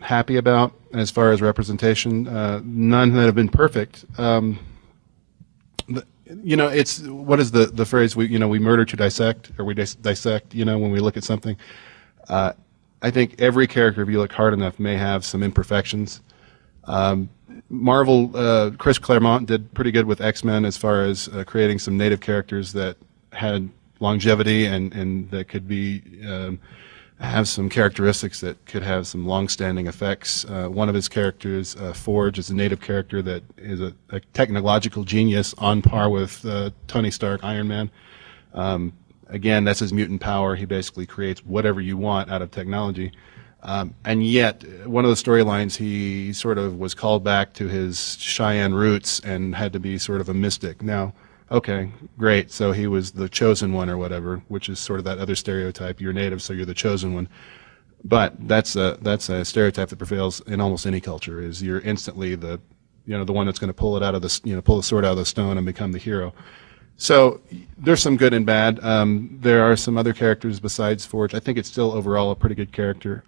happy about as far as representation. None that have been perfect. You know, it's, what is the phrase? We murder to dissect, or we dissect, you know, when we look at something. I think every character, if you look hard enough, may have some imperfections. Marvel, Chris Claremont did pretty good with X-Men as far as creating some native characters that had longevity and that could be have some characteristics that could have some long-standing effects. One of his characters, Forge, is a native character that is a technological genius on par with Tony Stark, Iron Man. Again, that's his mutant power. He basically creates whatever you want out of technology. And yet, one of the storylines, he sort of was called back to his Cheyenne roots and had to be sort of a mystic. Now, okay, great. So he was the chosen one or whatever, which is sort of that other stereotype. You're native, so you're the chosen one. But that's a stereotype that prevails in almost any culture. Is you're instantly the one that's going to pull it out of the pull the sword out of the stone and become the hero. So there's some good and bad. There are some other characters besides Forge. I think it's still overall a pretty good character.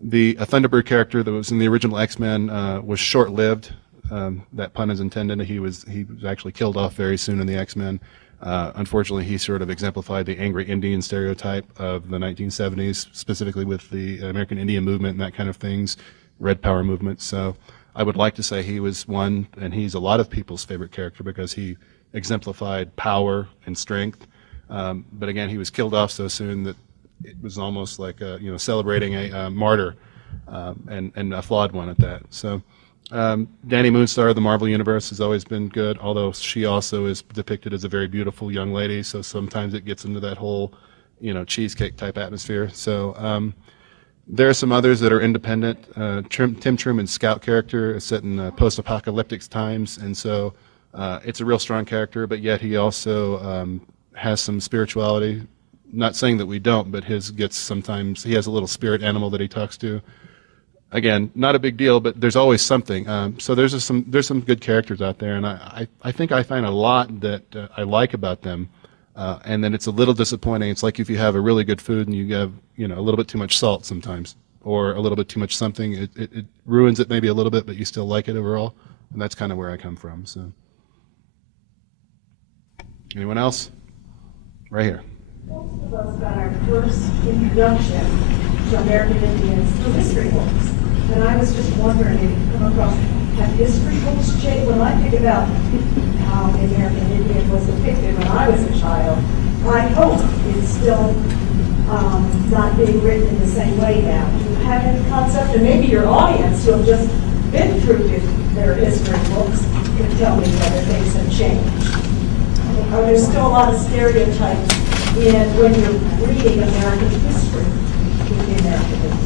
The Thunderbird character that was in the original X-Men was short-lived. That pun is intended. He was actually killed off very soon in the X-Men. Unfortunately, he sort of exemplified the angry Indian stereotype of the 1970s, specifically with the American Indian movement and that kind of things, Red Power movement. So I would like to say he was one, and he's a lot of people's favorite character because he exemplified power and strength, but again, he was killed off so soon that it was almost like celebrating a martyr, and a flawed one at that. So Danny Moonstar of the Marvel Universe has always been good, although she also is depicted as a very beautiful young lady, so sometimes it gets into that whole cheesecake type atmosphere. So there are some others that are independent. Tim Truman's Scout character is set in post-apocalyptic times, and so it's a real strong character, but yet he also has some spirituality. Not saying that we don't, but his gets sometimes, he has a little spirit animal that he talks to. Again, not a big deal, but there's always something. So there's some good characters out there, and I think I find a lot that I like about them, and then it's a little disappointing. It's like if you have a really good food and you have a little bit too much salt sometimes, or a little bit too much something. It ruins it maybe a little bit, but you still like it overall, and that's kind of where I come from. So. Anyone else? Right here. Most of us got our first introduction to American Indians through history books. And I was just wondering if you come across have history books changed? When I think about how the American Indian was depicted when I was a child, I hope it's still not being written in the same way now. Do you have any concept? And maybe your audience who have just been through their history books can tell me whether things have changed. Are there still a lot of stereotypes when you're reading American history with the American Indian?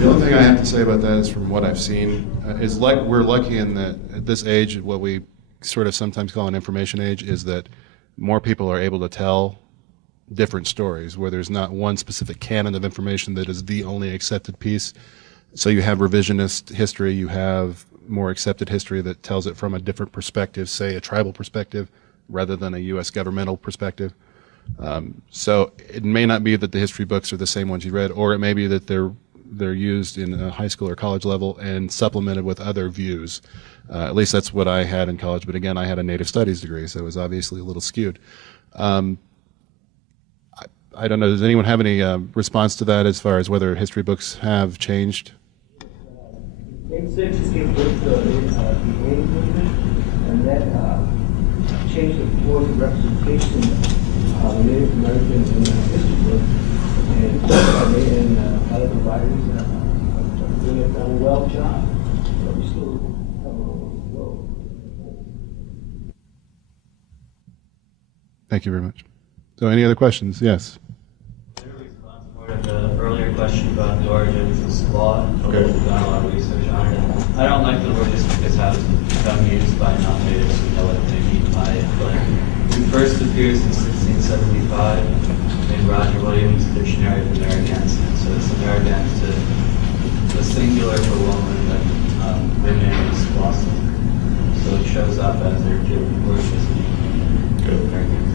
The only thing I have to say about that is from what I've seen, is like we're lucky in that at this age, what we sort of sometimes call an information age, is that more people are able to tell different stories where there's not one specific canon of information that is the only accepted piece. So you have revisionist history, you have more accepted history that tells it from a different perspective, say a tribal perspective, rather than a U.S. governmental perspective. So it may not be that the history books are the same ones you read, or it may be that they're used in a high school or college level and supplemented with other views. At least that's what I had in college, but again, I had a Native Studies degree, so it was obviously a little skewed. I don't know, does anyone have any response to that as far as whether history books have changed? Instead, just give birth to the Native movement, and that changed the force of representation of the Native Americans in the history book, and other providers are doing a well job, but we still have a long way to go. Thank you very much. So any other questions? Yes. The earlier question about the origins of squaw. Okay. We've done a lot of research on it. I don't like the word just because how it's become used by non-natives who know what they mean by it. But it first appears in 1675 in Roger Williams' Dictionary of Americans. So it's Americans to the singular for woman, but their name is squaw. So it shows up as their given word. Good. Americans.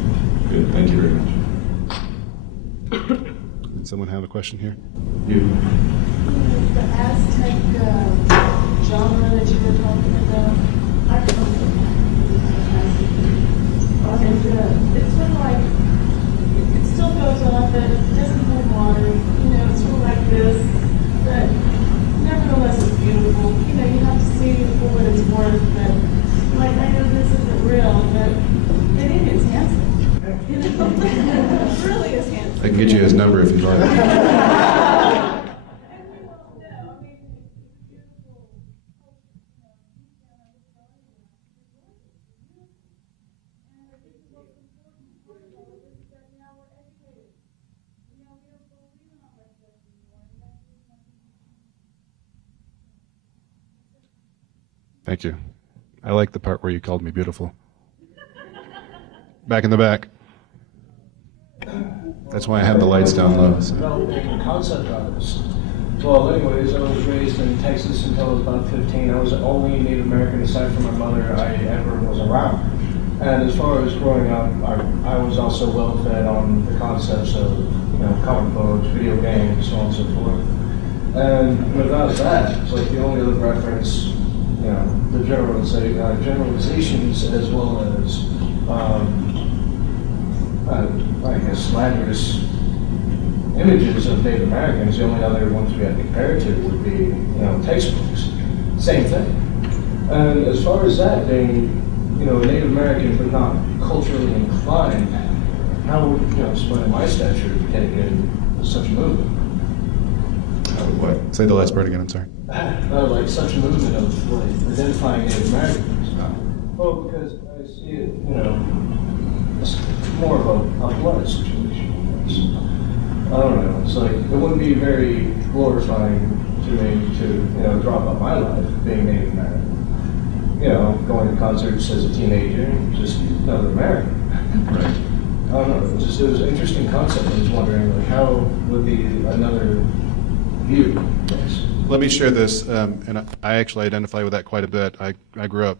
Good. Thank you very much. Did someone have a question here? You. The Aztec genre that you were talking about, I come from Aztec. And it's sort of like, it still goes on, but it doesn't hold water. You know, it's sort of like this, but nevertheless it's beautiful. You know, you have to see it for what it's worth, but like, I know this isn't real, but it is handsome. You know, it really is handsome. I can get you his number if you'd like. Thank you. I like the part where you called me beautiful. Back in the back. That's why I have the lights down low. So. Developing concept artists. Well, anyways, I was raised in Texas until I was about 15. I was the only Native American, aside from my mother, I ever was around. And as far as growing up, I was also well fed on the concepts of, you know, comic books, video games, so on and so forth. And without that, it's like the only other reference, you know, the generalizations as well as, I guess, slanderous images of Native Americans. The only other ones we had to compare to would be, you know, textbooks. Same thing. And as far as that being, you know, Native American but not culturally inclined, how would, you know, someone in my stature take in such a movement? What? Say the last part again, I'm sorry. Like such a movement of like identifying Native Americans. Well, because I see it, you know, it's more of a blood situation. I don't know. It's like it wouldn't be very glorifying to me to, you know, drop out my life being Native American. You know, going to concerts as a teenager, just another American. Right. I don't know. It was an interesting concept. I was wondering, like, how would be another view? Let me share this, and I actually identify with that quite a bit. I grew up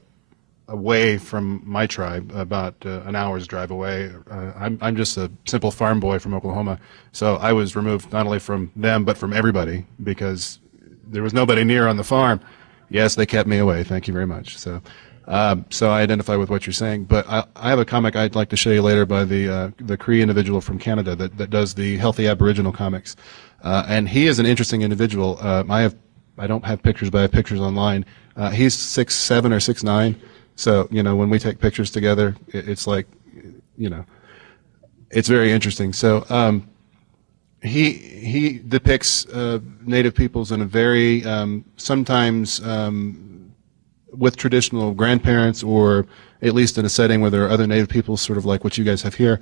away from my tribe, about an hour's drive away. I'm just a simple farm boy from Oklahoma, so I was removed not only from them but from everybody because there was nobody near on the farm. Yes, they kept me away. Thank you very much. So I identify with what you're saying. But I have a comic I'd like to show you later by the Cree individual from Canada that does the Healthy Aboriginal comics. And he is an interesting individual. I don't have pictures, but I have pictures online He's 6'7" or 6'9", so when we take pictures together, it's like, it's very interesting. So he depicts Native peoples in a very sometimes with traditional grandparents, or at least in a setting where there are other Native peoples, sort of like what you guys have here.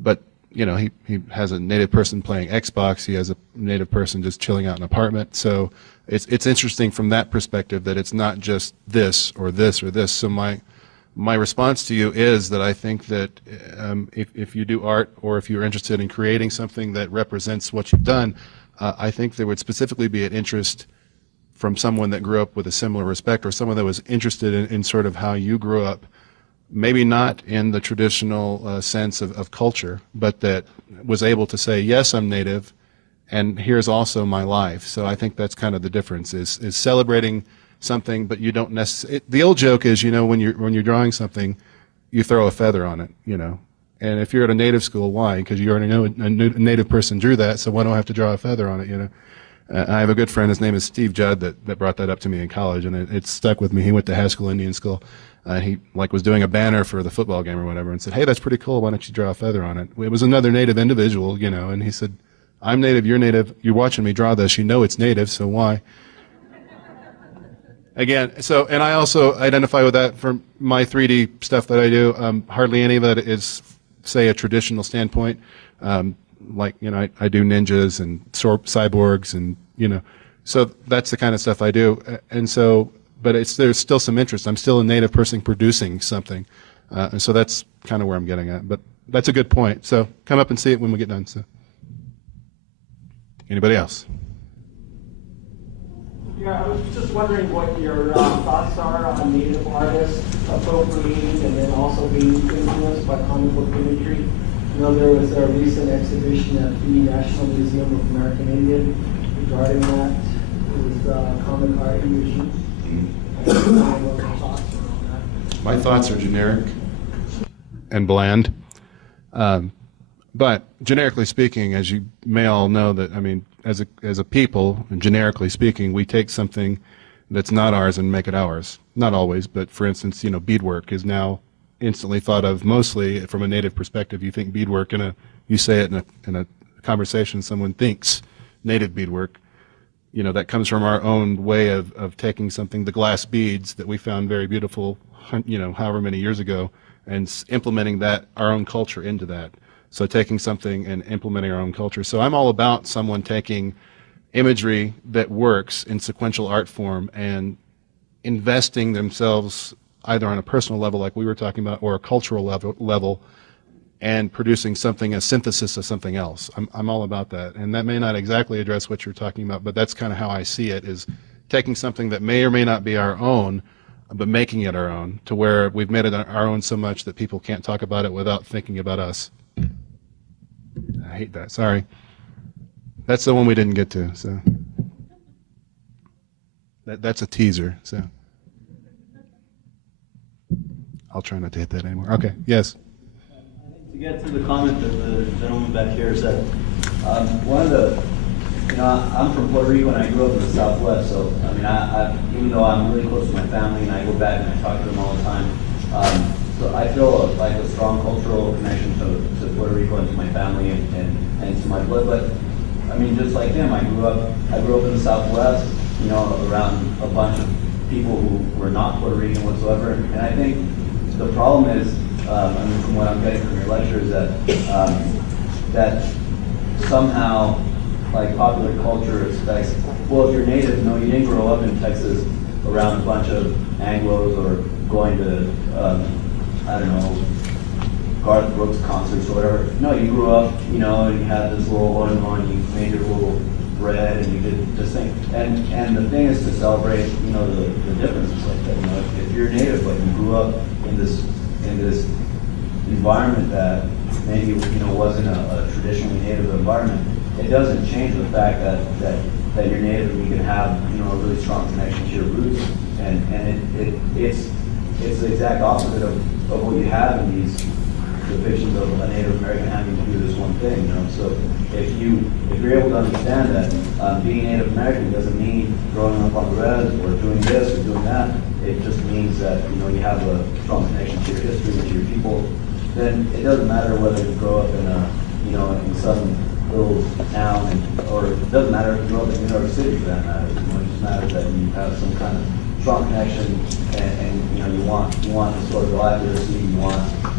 But he has a Native person playing Xbox. He has a Native person just chilling out in an apartment. So it's interesting from that perspective that it's not just this or this or this. So my response to you is that I think that if you do art, or if you're interested in creating something that represents what you've done, I think there would specifically be an interest from someone that grew up with a similar respect, or someone that was interested in sort of how you grew up, maybe not in the traditional sense of culture, but that was able to say, yes, I'm Native, and here's also my life. So I think that's kind of the difference, is celebrating something, but you don't necessarily. The old joke is, when you're drawing something, you throw a feather on it, And if you're at a Native school, why? Because you already know a Native person drew that, so why don't I have to draw a feather on it, I have a good friend, his name is Steve Judd, that brought that up to me in college, and it stuck with me. He went to Haskell Indian School. He was doing a banner for the football game or whatever, and said, hey, that's pretty cool, why don't you draw a feather on it? It was another Native individual, and he said, I'm Native, you're watching me draw this, it's Native, so why? Again, and I also identify with that for my 3D stuff that I do. Hardly any of it is, say, a traditional standpoint. I do ninjas and cyborgs, and so that's the kind of stuff I do. And so, but there's still some interest. I'm still a Native person producing something, and so that's kind of where I'm getting at. But that's a good point. So come up and see it when we get done. So, anybody else? Yeah, I was just wondering what your thoughts are on Native artists appropriating and then also being influenced by comic book imagery. There was a recent exhibition at the National Museum of American Indian regarding that. It was comic art imagery. My thoughts are generic and bland. But generically speaking, as you may all know, that as a people, and generically speaking, we take something that's not ours and make it ours. Not always, but for instance, beadwork is now instantly thought of mostly from a Native perspective. You think beadwork, you say it in a conversation, someone thinks Native beadwork. That comes from our own way of taking something, the glass beads that we found very beautiful, however many years ago, and implementing that, our own culture into that. So taking something and implementing our own culture. So I'm all about someone taking imagery that works in sequential art form and investing themselves either on a personal level like we were talking about, or a cultural level, and producing something, a synthesis of something else. I'm all about that. And that may not exactly address what you're talking about, but that's kind of how I see it, is taking something that may or may not be our own, but making it our own, to where we've made it our own so much that people can't talk about it without thinking about us. I hate that, sorry. That's the one we didn't get to, so. That's a teaser, so. I'll try not to hit that anymore. Okay, yes. To get to the comment that the gentleman back here said, one of the, I'm from Puerto Rico and I grew up in the Southwest, so I even though I'm really close to my family and I go back and I talk to them all the time, so I feel like a strong cultural connection to Puerto Rico and to my family and to my blood. But just like him, I grew up in the Southwest, around a bunch of people who were not Puerto Rican whatsoever, and I think the problem is, from what I'm getting from your lecture, is that somehow, like, popular culture expects, well, if you're Native, no, you didn't grow up in Texas around a bunch of Anglos or going to, I don't know, Garth Brooks concerts or whatever. No, you grew up, and you had this little horn, and you made your little bread, and you did this thing. And the thing is to celebrate, the differences like that. If you're Native, but you grew up in this environment that maybe wasn't a traditionally Native environment, it doesn't change the fact that you're Native and you can have a really strong connection to your roots, and it's the exact opposite of what you have in these depictions of a Native American having to do this one thing. So if you're able to understand that being Native American doesn't mean growing up on the res or doing this or it just means that, you know, you have a strong connection to your history, to your people, then it doesn't matter whether you grow up in a, you know, in some little town, or it doesn't matter if you grow up in New York City for that matter. You know, it just matters that you have some kind of strong connection, and you know, you want the sort of life you see.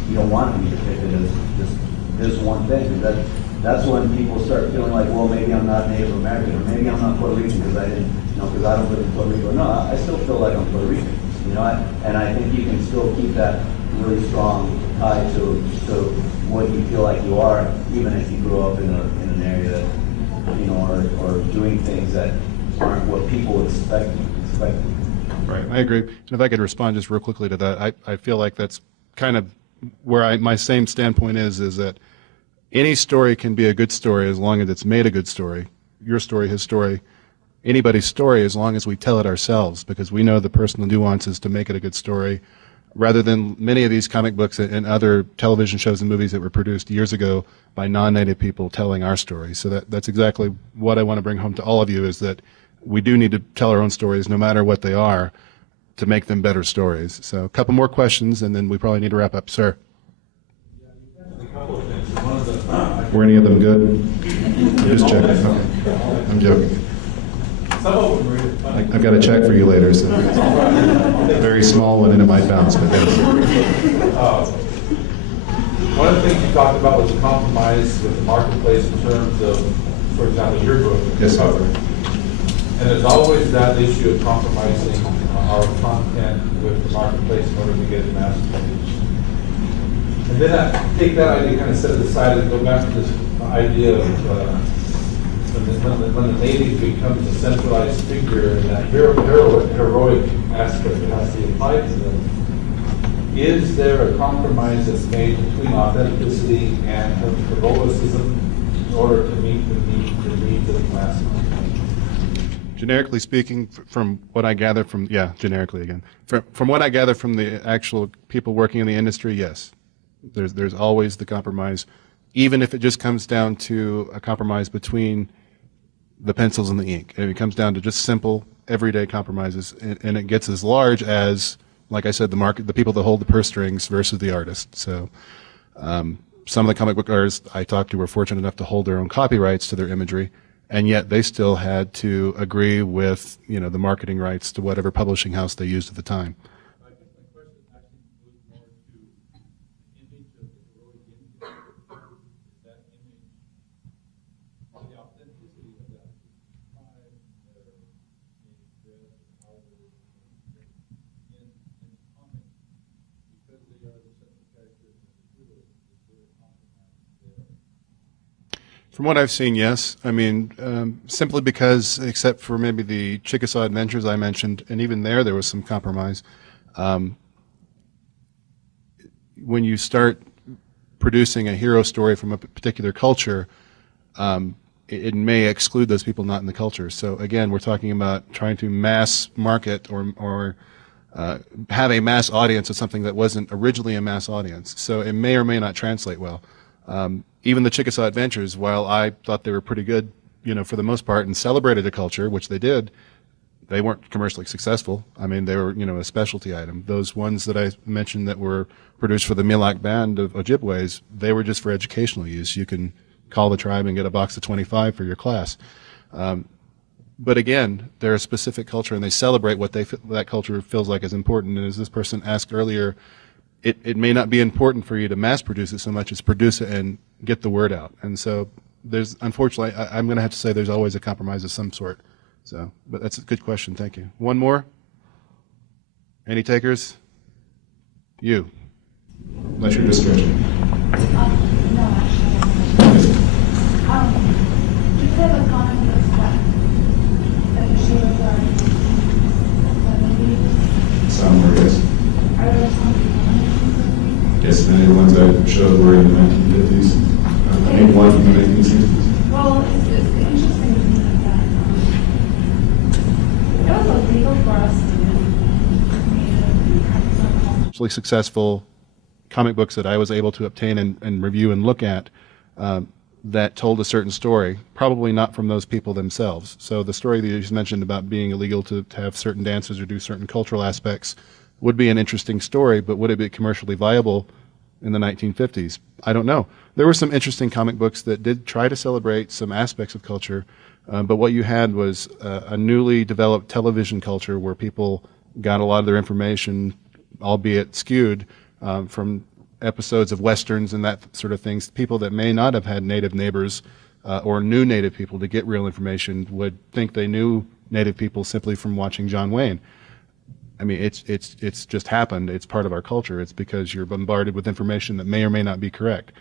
You don't want to be depicted as just this one thing. That's when people start feeling like, well, maybe I'm not Native American, or maybe I'm not Puerto Rican because I didn't, you know, because I don't live in Puerto Rico. No, I still feel like I'm Puerto Rican. You know, and I think you can still keep that really strong tie to what you feel like you are, even if you grow up in an area that, you know, or doing things that aren't what people expect. Right, I agree. And if I could respond just real quickly to that, I feel like that's kind of where my same standpoint is that any story can be a good story as long as it's made a good story. Your story, his story, anybody's story, as long as we tell it ourselves, because we know the personal nuances to make it a good story, rather than many of these comic books and other television shows and movies that were produced years ago by non-native people telling our story. So that's exactly what I want to bring home to all of you, is that we do need to tell our own stories, no matter what they are, to make them better stories. So a couple more questions, and then we probably need to wrap up. Sir? Were any of them good? Just checking. Okay. I'm joking. I've got a check for you later, so a very small one, and it might bounce, but thanks. One of the things you talked about was the compromise with the marketplace in terms of, for example, your book, Yes, sir. cover. And there's always that issue of compromising our content with the marketplace in order to get it mass produced. And then I take that idea, kind of set it aside, and go back to this idea of when the native becomes a centralized figure, and that heroic aspect that has to be applied to them. Is there a compromise that's made between authenticity and heroicism in order to meet the needs of the mass? Generically speaking, from what I gather from, generically again, from what I gather from the actual people working in the industry, yes. There's always the compromise, even if it just comes down to a compromise between the pencils and the ink. And it comes down to just simple, everyday compromises, and it gets as large as, like I said, the people that hold the purse strings versus the artist. So some of the comic book artists I talked to were fortunate enough to hold their own copyrights to their imagery, and yet they still had to agree with, you know, the marketing rights to whatever publishing house they used at the time. From what I've seen, yes. I mean, simply because, except for maybe the Chickasaw Adventures I mentioned, and even there was some compromise. When you start producing a hero story from a particular culture, it may exclude those people not in the culture. So again, we're talking about trying to mass market or have a mass audience of something that wasn't originally a mass audience. So it may or may not translate well. Even the Chickasaw Adventures, while I thought they were pretty good, you know, for the most part, and celebrated a culture, which they did, they weren't commercially successful. I mean, they were, you know, a specialty item. Those ones that I mentioned that were produced for the Milac Band of Ojibways, they were just for educational use. You can call the tribe and get a box of 25 for your class. But again, they're a specific culture, and they celebrate what that culture feels like is important. And as this person asked earlier, it may not be important for you to mass produce it so much as produce it and get the word out. And so there's, unfortunately, I'm going to have to say there's always a compromise of some sort. So, but that's a good question. Thank you. One more? Any takers? You. Unless you're just stretching. No, actually. You have a comment that the shows are maybe. Some were, yes. Are there some? Yes, many of the ones I showed were in the 1950s. I mean, one from the 1960s. Well, it's interesting to me that it was illegal for us to Actually successful comic books that I was able to obtain and review and look at that told a certain story, probably not from those people themselves. So the story that you just mentioned about being illegal to have certain dances or do certain cultural aspects would be an interesting story, but would it be commercially viable in the 1950s? I don't know. There were some interesting comic books that did try to celebrate some aspects of culture, but what you had was a newly developed television culture where people got a lot of their information, albeit skewed, from episodes of Westerns and that sort of things. People that may not have had Native neighbors or knew Native people to get real information would think they knew Native people simply from watching John Wayne. I mean, it's just happened. It's part of our culture. It's because you're bombarded with information that may or may not be correct.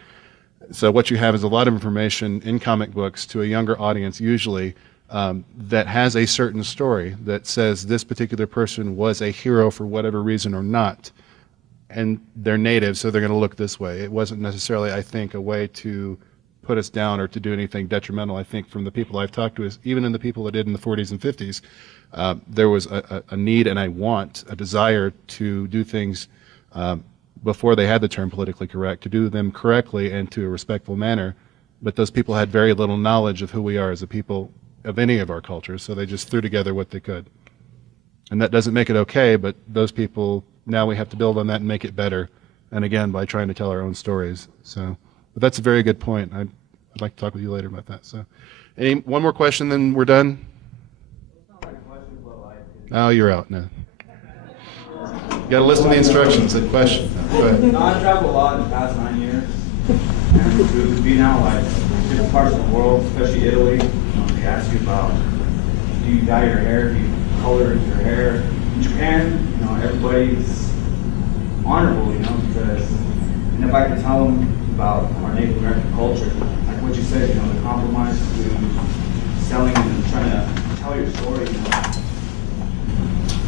So what you have is a lot of information in comic books to a younger audience usually that has a certain story that says this particular person was a hero for whatever reason or not. And they're Native, so they're going to look this way. It wasn't necessarily, I think, a way to put us down or to do anything detrimental. I think from the people I've talked to, even in the people that did in the 40s and 50s, there was a need and a desire to do things before they had the term politically correct, to do them correctly and to a respectful manner. But those people had very little knowledge of who we are as a people of any of our cultures, so they just threw together what they could. And that doesn't make it okay, but those people, now we have to build on that and make it better. And again, by trying to tell our own stories. So, but that's a very good point. I'd like to talk with you later about that. So, one more question, then we're done? Oh, you're out now. You got to listen to the instructions and question. Go ahead. No, I traveled a lot in the past 9 years. And to be now like different parts of the world, especially Italy, they ask you about, do you dye your hair? Do you color your hair? In Japan, everybody's honorable, because and if I could tell them about our Native American culture, like what you said, the compromise to selling and trying to tell your story,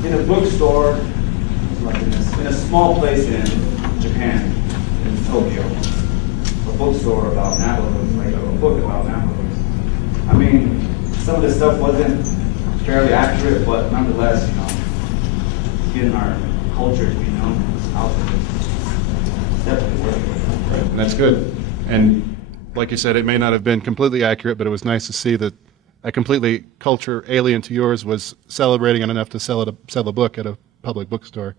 In a bookstore, like in a small place in Japan, in Tokyo, a bookstore about Navajos, like a book about Navajos. I mean, some of this stuff wasn't fairly accurate, but nonetheless, getting our culture to be known out there. It's definitely worth it. Right, and that's good. And like you said, it may not have been completely accurate, but it was nice to see that a completely culture alien to yours was celebrating it enough to sell a book at a public bookstore.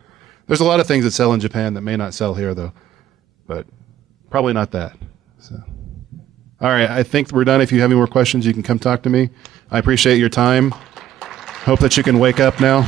There's a lot of things that sell in Japan that may not sell here, though, but probably not that. So, all right, I think we're done. If you have any more questions, you can come talk to me. I appreciate your time. Hope that you can wake up now.